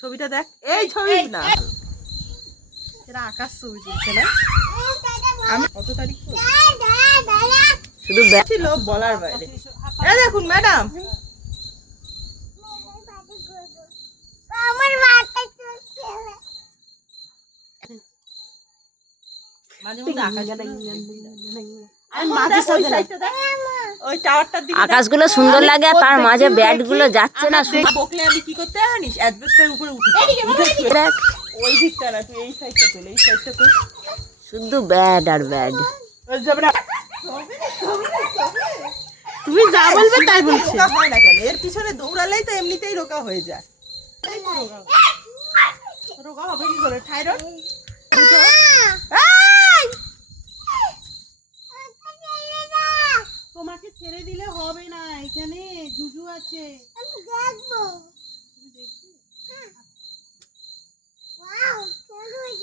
ছবিটা দেখ, এই ছবি না, এরা আকাশ ছবি তুলছে না। আমি কত তারিখ শুধু ছিল বলার বাইরে। দেখুন ম্যাডাম, আকাশগুলো সুন্দর লাগে আর তার মাঝে ব্যাট গুলো যাচ্ছে না। বকলে আমি কি করতে জানিস, অ্যাডভেস্টারের উপরে উঠে ওই দিকটা না, তুই এই সাইডটা তোল, এই সাইডটা তোল, শুধু ব্যাট আর ব্যাট। তুমি যা বলবে তাই বলছি। হয় না কেন, এর পিছনে দৌড়ালেই তো এমনিতেই রোগা হয়ে যায়। রোগা হবে কি করে, থাইরয়েড। তোমাকে ছেড়ে দিলে হবে না, এখানে জুজু আছে।